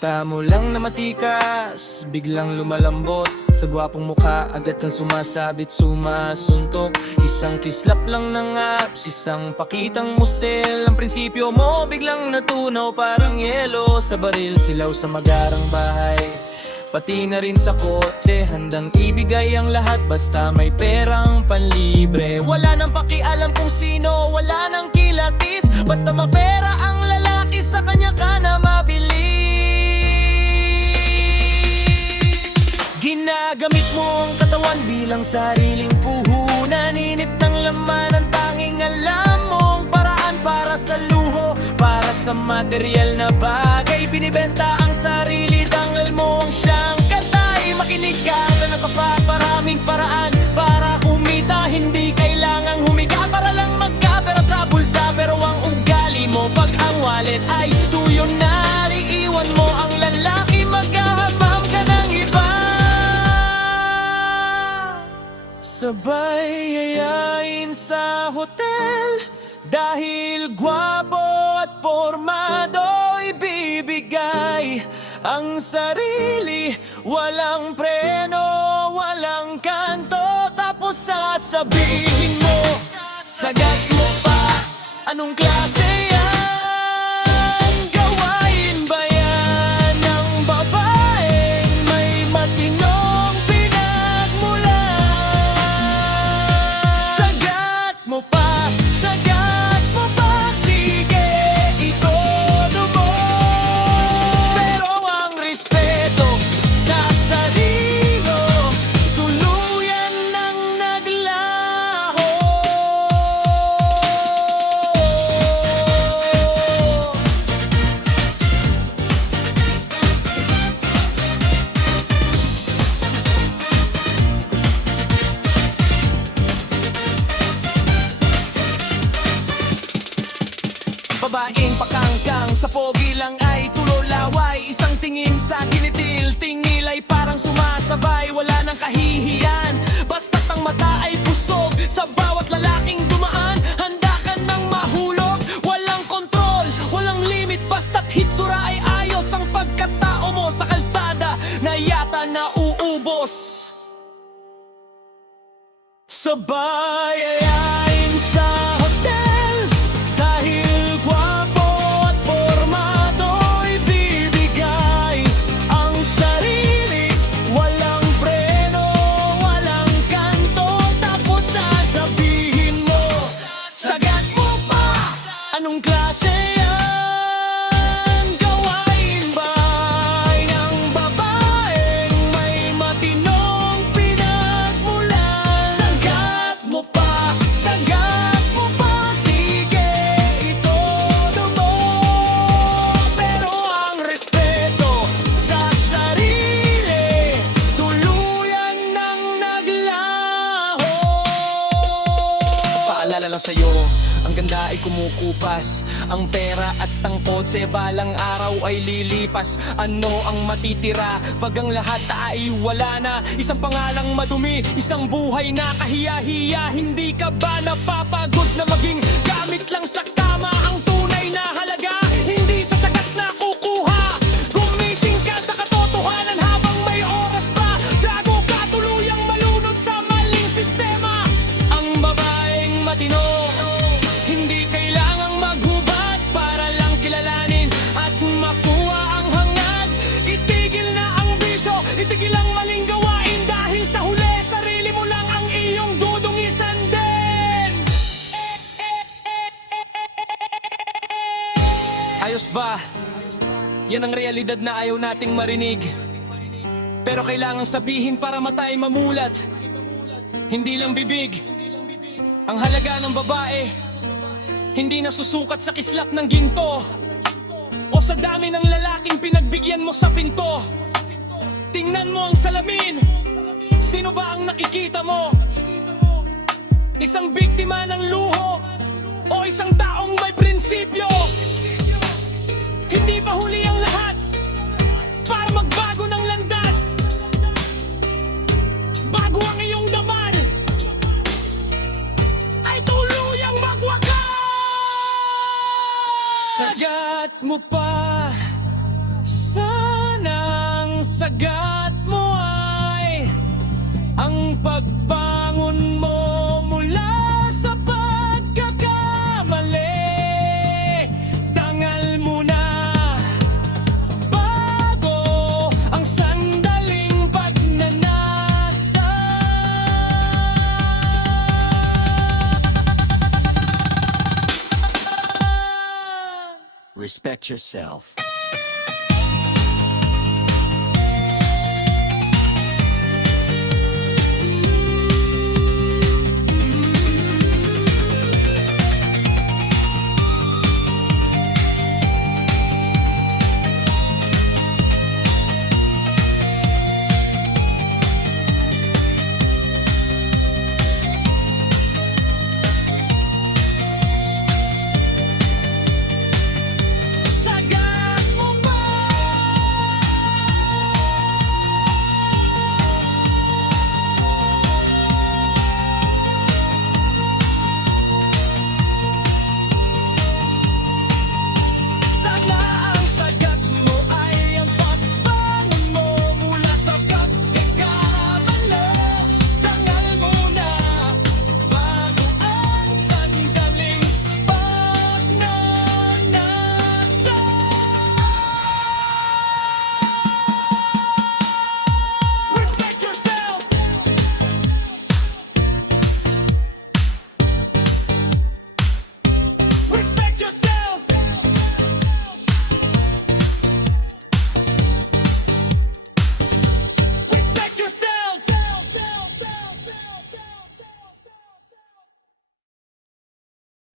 Mata mo lang na matikas, biglang lumalambot. Sa gwapong mukha, agad kang sumasabit, sumasuntok. Isang kislap lang ng apps, isang pakitang musel. Ang prinsipyo mo biglang natunaw, parang yelo sa baril. Silaw sa magarang bahay, pati na rin sa kotse. Handang ibigay ang lahat basta may perang panlibre. Wala nang pakialam kung sino, wala nang kilatis. Basta mapera ang lalaki, sa kanya ka na mabili. Ginagamit mo ang katawan bilang sariling puhunan. Init ng laman ang tanging alam mong paraan para sa luho, para sa material na bagay. Binibenta ang sarili, dangal mo ang siyang katay. Makinig ka na nakapaparaming paraan para kumita. Hindi kailangang humiga para lang magkapera sa bulsa. Pero ang ugali mo pag ang wallet ay tuyo na, iiwan mo ang lalaki, maghahamam ka ng iba. Sabay yayain sa hotel, dahil gwapo at pormado. Ibibigay ang sarili, walang preno, walang kanto. Tapos sasabihin mo, sagat mo pa, anong klase yan? Gawain ba yan ng babaeng may matinong pinagmulan? Sagat mo pa, sagat mo pa, sige, itodo mo. Pero ang respeto sa sarili tuluyan nang naglaho. Babaeng pakangkang, sa pogi lang ay tulolaway. Isang tingin sa kinitil, tingil ay parang sumasabay. Wala nang kahihiyan, basta't ang mata ay busog. Sa bawat lalaking dumaan, handa ka nang mahulog. Walang kontrol, walang limit, basta't hitsura ay ayos. Ang pagkatao mo sa kalsada na yata nauubos. Sabay ayain sa hotel, dahil gwapo at pormado. Ibibigay ang sarili, walang preno, walang kanto. Tapos sasabihin mo, sagat mo pa, anong klase yan? Gawain ba ng babaeng may matinong pinagmulan? Sagat mo pa, sige, itodo mo. Pero ang respeto sa sarili tuluyan nang naglaho. Paalala lang sa'yo, ang ganda ay kumukupas, ang pera at ang kotse balang araw ay lilipas. Ano ang matitira pag ang lahat ay wala na? Isang pangalang madumi, isang buhay na kahiya-hiya. Hindi ka ba napapagod na maging gamit lang sa kama? Ang tunay na halaga, hindi sa sagat na kukuha. Gumising ka sa katotohanan habang may oras pa. Gago ka, tuluyang malunod sa maling sistema. Ang babaeng matino, hindi kailangang maghubad para lang kilalanin at makuha ang hangad. Itigil na ang bisyo, itigil ang maling gawain. Dahil sa huli, sarili mo lang ang iyong dudungisan din. Ayos ba? Yan ang realidad na ayaw nating marinig. Pero kailangang sabihin para mata ay mamulat, hindi lang bibig. Ang halaga ng babae hindi nasusukat sa kislap ng ginto o sa dami ng lalaking pinagbigyan mo sa pinto. Tingnan mo ang salamin, sino ba ang nakikita mo? Isang biktima ng luho o isang taong may prinsipyo? Hindi ba huli ang lahat para magbago ng landas? Bago ang iyong daman ay tuluyang magwakas. Sagat mo pa sa sagat mo ay ang pagbangon mo mula sa pagkakamali. Dangal mo na bago ang sandaling pagnanasa. Respect yourself.